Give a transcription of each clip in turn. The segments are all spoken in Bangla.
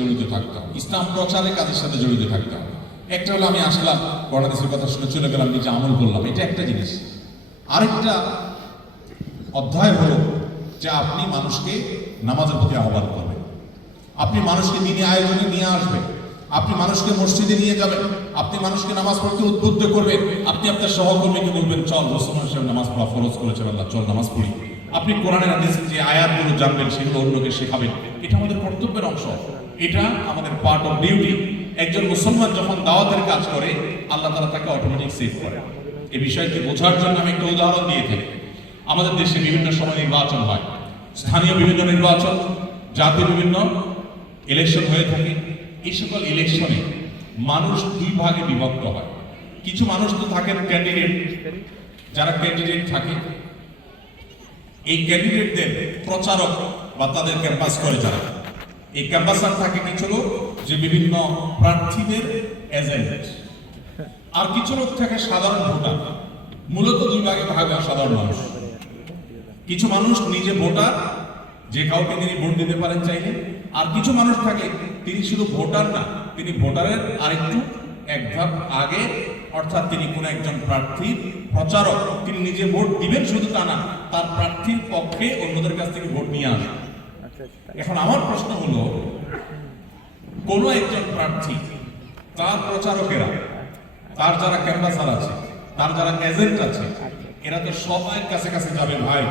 জড়িত থাকতে হবে, ইসলাম প্রচারের কাজের সাথে জড়িত থাকতে হবে। একটা হলো আমি আসলাম, গণাদেশের কথা শুনে চলে গেলাম, নিজে আমল করলাম, এটা একটা জিনিস। আরেকটা অধ্যায় হলো যে আপনি মানুষকে নামাজের প্রতি আহ্বান করবেন, আপনি মানুষকে দিনী আয়োজনে নিয়ে আসবেন, আপনি মানুষকে মসজিদে নিয়ে যাবেন, আপনি মানুষকে নামাজ পড়তে উদ্বুদ্ধ করবেন, আপনি আপনার সহকর্মীকে বলবেন চল মুসলমান হিসেবে নামাজ পড়া ফরজ করেছে আল্লাহ, চল নামাজ পড়ি। আপনি কোরআনের হাদিসের যে আয়াতগুলো জানবেন সেগুলো অন্যকে শেখাবেন। এটা আমাদের কর্তব্যের অংশ, এটা আমাদের পার্ট অফ ডিউটি। একজন মুসলমান যখন দাওয়াতের কাজ করে আল্লাহ তাআলা তাকে অটোমেটিক সেভ করে। এই বিষয়টি বোঝার জন্য আমি একটা উদাহরণ দিয়ে থাকি। আমাদের দেশে বিভিন্ন সময় নির্বাচন হয়, স্থানীয় বিভিন্ন নির্বাচন, জাতীয় বিভিন্ন ইলেকশন হয়ে থাকে। এই সকল ইলেকশনে মানুষ দুই ভাগে বিভক্ত হয়। কিছু মানুষ তো থাকেন ক্যান্ডিডেট, যারা ক্যান্ডিডেট থাকে এই ক্যান্ডিডেটদের প্রচারক বা তাদের ক্যাম্পাস করে যারা, এই ক্যাম্পাসার থাকে কিছু লোক যে বিভিন্ন প্রার্থীদের এজেন্ট, আর কিছু লোক থাকে সাধারণ ভোটার। মূলত দুই ভাগে ভাগ হয় সাধারণ মানুষ। কিছু মানুষ নিজে ভোটার, যে কাউকে তিনি ভোট দিতে পারেন চাইলে, আর কিছু মানুষ থাকে তিনি শুধু ভোটার না, তিনি ভোটারের আরেকটু এক ধাপ আগে, অর্থাৎ তিনি কোন একজন প্রার্থীর প্রচারক। তিনি নিজে ভোট দিবেন শুধু তা না, তার প্রার্থীর পক্ষে অন্যদের কাছ থেকে ভোট নিয়ে আসেন। এখন আমার প্রশ্ন হলো, কোন একজন প্রার্থী তার প্রচারকেরা, তার যারা ক্যাম্পাসার আছে, তার যারা এজেন্ট আছে, এরা তো সবাই কাছে কাছে যাবে, ভাই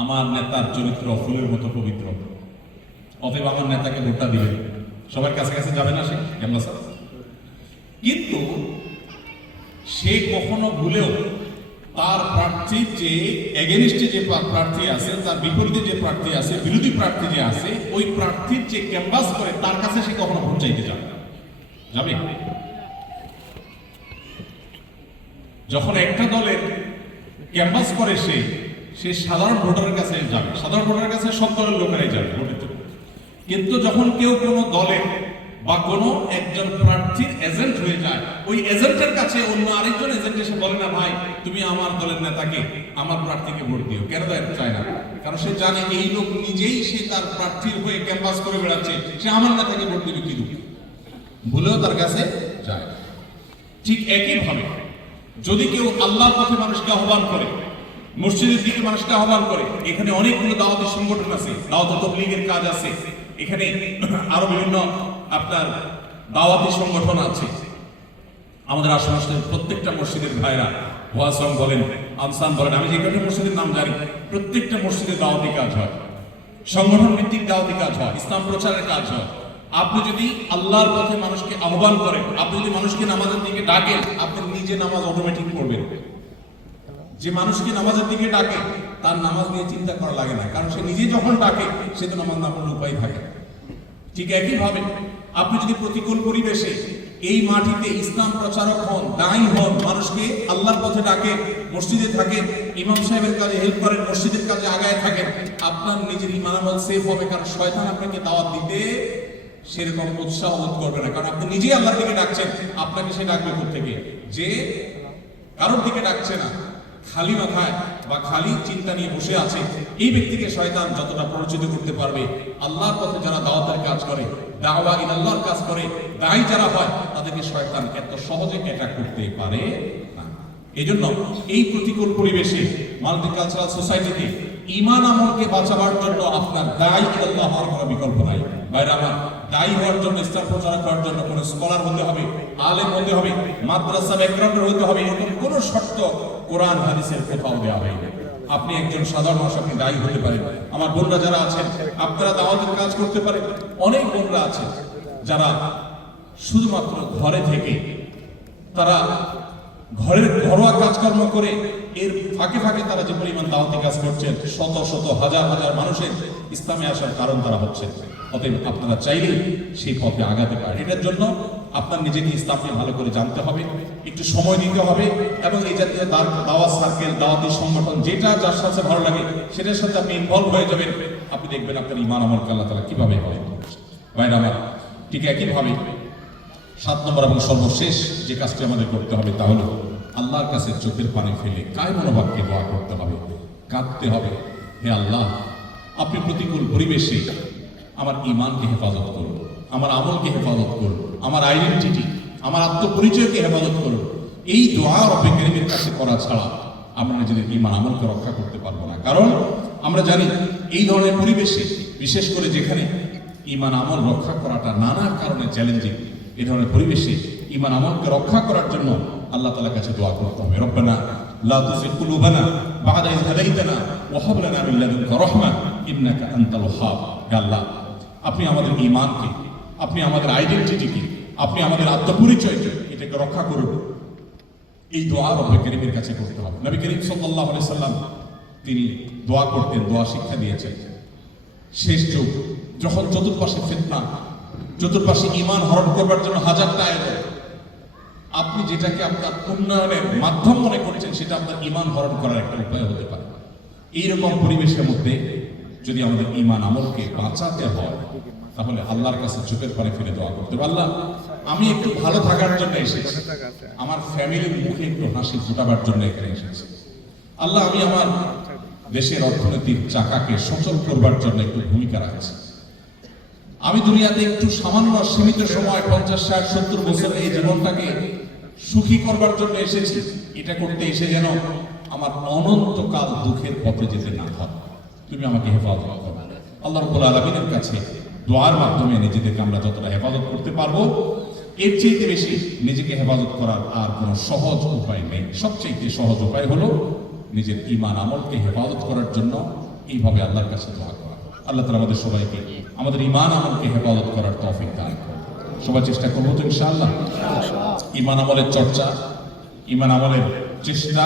আমার নেতার চরিত্র ফুলের মতো পবিত্র, অতএব আমার নেতাকে ভোটটা দিবে, সবার কাছে কাছে যাবে না সে ক্যাম্পাসার। কিন্তু সে কখনো ভুলেও তার প্রার্থীর যে এগেনিস্টে যে প্রার্থী আছে, তার বিপরীতে যে প্রার্থী আছে, বিরোধী প্রার্থী যে আছে, ওই প্রার্থীর যে ক্যাম্পাস করে তার কাছে সে কখনো ভোট চাইতে যাবে। যখন একটা দলের ক্যাম্পাস করে সে সাধারণ ভোটারের কাছে যাবে, সাধারণ ভোটারের কাছে সব দলের লোকেরাই যাবে ভোটের জন্য। কিন্তু যখন কেউ কোনো দলের বা কোনো একজন প্রার্থীর এজেন্ট হয়ে যায়, ওই এজেন্টের কাছে অন্য আরেকজন এজেন্ট এসে বলে না, ভাই তুমি আমার দলের নেতাকে, আমার প্রার্থীকে ভোট দিও। কেন দেয় চায় না? কারণ সে জানে এই লোক নিজেই সে তার প্রার্থীর হয়ে ক্যাম্পাস করে বেড়াচ্ছে, সে আমার নেতাকে ভোট দিবে কি দুঃখ, ভুলেও তার কাছে যায়। ঠিক একইভাবে যদি কেউ আল্লাহর পথে মানুষকে আহ্বান করে, মসজিদের দিকে মানুষকে আহ্বান করে, এখানে অনেকগুলো দাওয়াতি সংগঠন আছে, দাওয়াত তাবলীগের কাজ আছে, এখানে আরো বিভিন্ন আপনার দাওয়াতি সংগঠন আছে। আমাদের আশেপাশের প্রত্যেকটা মসজিদের ভাইরা, ওয়াসম বলেন, আনসান বলেন, আমি যে কটা মসজিদের নাম জানি, প্রত্যেকটা মসজিদে দাওয়াতি কাজ হয়, সংগঠন ভিত্তিক দাওয়াতি কাজ হয়, ইসলাম প্রচারের কাজ হয়। আপনি যদি আল্লাহর পথে মানুষকে আহ্বান করেন, আপনি যদি মানুষকে নামাজের দিকে ডাকেন, আপনি নিজে নামাজ অটোমেটিক পড়বেন। যে মানুষকে নামাজের দিকে ডাকে তার নামাজ নিয়ে চিন্তা করা লাগে না, কারণ সে নিজে যখন ডাকে সে তো নামাজ না পড়ার উপায় থাকে। ঠিক একইভাবে আপনি যদি প্রতিকূল পরিবেশে এই মাটিতে ইসলাম প্রচারক হন, দায়ী হন, মানুষকে আল্লাহর পথে ডাকেন, মসজিদে থাকেন, ইমাম সাহেবের কাজে হেল্প করেন, মসজিদের কাজে আগায় থাকেন, আপনার নিজের ঈমান আমল সেফ হবে। কারণ শয়তান আপনাকে দাওয়াত দিতে সেরকম উৎসাহ বোধ করবে না, কারণ আপনি নিজেই আল্লাহর দিকে ডাকছেন। আপনাকে সে ডাকবে কোত্থেকে? যে কারোর দিকে ডাকছে না, খালি মাথায় বা খালি চিন্তা নিয়ে বসে আছে, এই ব্যক্তিকে শয়তান যতটা পরিচিত করতে পারবে। আল্লাহর পথে যারা দাওয়াতের কাজ করে, দাওয়া ইলাল্লাহর কাজ করে, দায়ী যারা হয়, তাদেরকে শয়তান এত সহজে অ্যাটাক করতে পারে না। এজন্য এই প্রতিকূল পরিবেশে মাল্টিকালচারাল সোসাইটিতে ঈমান আমলকে বাঁচাবার জন্য আপনার দায়ী ইলাল্লাহ হওয়ার কোনো বিকল্প নাই। ভাইরা আমার, দায়ী হওয়ার জন্য, ইসলাম প্রচারক হওয়ার জন্য কোনো স্কলার হতে হবে, আলেম হতে হবে, মাদ্রাসা ব্যাকগ্রাউন্ডের হতে হবে, এরকম কোনো শর্ত কোরআন হাদিসের কোথাও দেওয়া হয়নি। আপনি একজন সাধারণ মানুষ, আপনি দায়ী হতে পারেন। আমার বোনরা যারা আছেন, আপনারা দাওয়াতের কাজ করতে পারেন। অনেক বোনরা আছে যারা শুধুমাত্র ঘরে থেকে, তারা ঘরের ঘরোয়া কাজকর্ম করে, এর ফাঁকে ফাঁকে তারা যে পরিমাণ দাওয়াতি কাজ করছেন, শত শত হাজার হাজার মানুষের ইসলামে আসার কারণ তারা হচ্ছে। অতএব আপনারা চাইলেই সেই পথে আগাতে পারেন। এটার জন্য আপনার নিজেকে ইসলামকে ভালো করে জানতে হবে, একটু সময় দিতে হবে, এবং এই জাতীয় দাওয়াত সার্কেল, দাওয়াতি সংগঠন, যেটা যার সাথে ভালো লাগে সেটার সাথে আপনি ইনভলভ হয়ে যাবেন। আপনি দেখবেন আপনার ঈমান আমলকে আল্লাহ তাআলা কিভাবে হয়। ভাইরা আমার, ঠিক একইভাবে 7 নম্বর এবং সর্বশেষ যে কাজটি আমাদের করতে হবে তা হলো আল্লাহর কাছে চোখের পানি ফেলে কায় মনোভাবকে দোয়া করতে হবে, কাঁদতে হবে। হে আল্লাহ, আপনি প্রতিকূল পরিবেশে আমার ঈমানকে হেফাজত করুন, আমার আমলকে হেফাজত করুন, আমার আইডেন্টিটি, আমার আত্মপরিচয়কে হেফাজত করুন। এই দোয়া রব্বে কারীমের কাছে করা ছাড়া আমরা নিজেদের ঈমান আমলকে রক্ষা করতে পারবো না। কারণ আমরা জানি এই ধরনের পরিবেশে, বিশেষ করে যেখানে ঈমান আমল রক্ষা করাটা নানা কারণে চ্যালেঞ্জিং, এই ধরনের পরিবেশে ঈমান আমলকে রক্ষা করার জন্য আল্লাহ তাআলার কাছে দোয়া করতে হবে। রব্বানা লা তুযিগ কুলুবানা বা'দা ইয হাদাইতানা ওয়া হাব লানা মিন লাদুনকা রাহমা ইন্নাকা আনতাল ওয়াহ্হাব। হে আল্লাহ, আপনি আমাদের ঈমানকে, আপনি আমাদের আইডেন্টিটিকে, আপনি আমাদের আত্মপরিচয়কে, এটাকে রক্ষা করুন। এই দোয়া রব্বে কারীমের কাছে করতে হবে। নবী করিম সাল্লাল্লাহু আলাইহি সাল্লাম তিনি দোয়া করতেন, দোয়া শিক্ষা দিয়েছেন। শেষ যুগ যখন চতুর্পাশে ফিতনা, চতুর্পাশে ঈমান হরণ করবার জন্য হাজারটা আয়োজন, আপনি যেটাকে আপনার উন্নয়নের মাধ্যম মনে করছেন সেটা আপনার ঈমান হরণ করার একটা উপায় হতে পারে। এইরকম পরিবেশের মধ্যে যদি আমাদের ঈমান আমলকে বাঁচাতে হয়, তাহলে আল্লাহর কাছে চোখের পানি ফেলে দোয়া করতে হবে। আল্লাহ, আমি একটু ভালো থাকার জন্য এসেছি, আমার ফ্যামিলির মুখে একটু হাসি ফোটাবার জন্য এখানে এসেছি। আল্লাহ, আমি আমার দেশের অর্থনৈতিক চাকাকে সচল করবার জন্য একটু ভূমিকা রাখছি। আমি দুনিয়াতে একটু সামান্য সীমিত সময় 50, 60, 70 বছর এই জীবনটাকে সুখী করবার জন্য এসেছি। এটা করতে এসে যেন আমার অনন্তকাল দুঃখের পথে যেতে না হয়, তুমি আমাকে হেফাজত করো। আল্লাহ রাব্বুল আলামিনের কাছে দোয়ার মাধ্যমে নিজেদেরকে আমরা যতটা হেফাজত করতে পারবো, এর চেয়ে বেশি নিজেকে হেফাজত করার আর কোনো সহজ উপায় নেই। সবচেয়ে সহজ উপায় হলো নিজের ঈমান আমলকে হেফাজত করার জন্য এইভাবে আল্লাহর কাছে দোয়া করা। আল্লাহ তাআলা আমাদের সবাইকে আমাদের ঈমান আমলকে হেফাজত করার তৌফিক দান করুন। সবাই চেষ্টা করবো তো ইনশাআল্লাহ। ঈমান আমলের চর্চা, ঈমান আমলের চেষ্টা,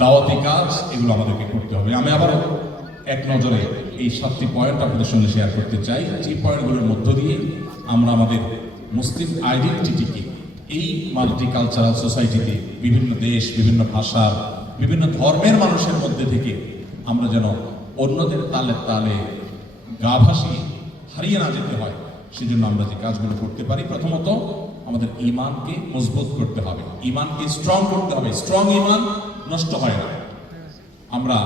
দাওয়াতি কাজ, এগুলো আমাদেরকে করতে হবে। আমি আবারও এক নজরে এই 7টি পয়েন্ট আপনাদের সঙ্গে শেয়ার করতে চাই, যে পয়েন্টগুলোর মধ্য দিয়ে আমরা আমাদের মুসলিম আইডেন্টিটিকে এই মাল্টিকালচারাল সোসাইটিতে বিভিন্ন দেশ, বিভিন্ন ভাষা, বিভিন্ন ধর্মের মানুষের মধ্যে থেকে আমরা যেন অন্যদের তালে তালে গা ভাসিয়ে হারিয়ে না যেতে হয়, সেজন্য আমরা যে কাজগুলো করতে পারি, প্রথমত আমাদের ঈমানকে মজবুত করতে হবে, ঈমানকে স্ট্রং করতে হবে। স্ট্রং ঈমান নষ্ট হয় না। আমরা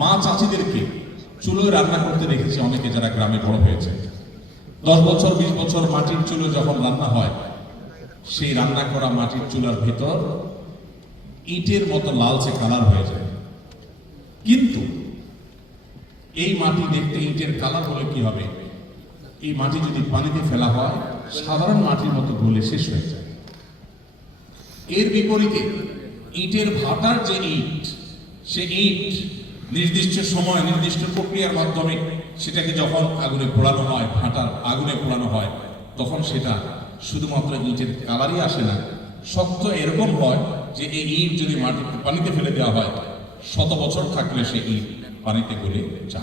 মা চাচিদেরকে চুলোয় রান্না করতে দেখেছি অনেকে, যারা গ্রামে বড় হয়েছে। 10 বছর 20 বছর মাটির চুলো যখন রান্না হয়, সেই রান্না করা মাটির চুলার ভেতর ইটের মতো লালচে কালার হয়ে যায়। কিন্তু এই মাটি দেখতে ইটের কালার হলে কি হবে, এই মাটি যদি পানিতে ফেলা হয় সাধারণ মাটির মতো গলে শেষ হয়ে যায়। এর বিপরীতে ইটের ভাটার যে ইট, সে ইট নির্দিষ্ট সময় নির্দিষ্ট প্রক্রিয়ার মাধ্যমে সেটাকে যখন আগুনে পোড়ানো হয়, ভাটার আগুনে পোড়ানো হয়, তখন সেটা শুধুমাত্র ইটের কালারই আসে না, শক্ত এরকম হয় যে এই ইট যদি পানিতে ফেলে দেওয়া হয়, 100 বছর থাকলে সে ইট পানিতে গলে যায়।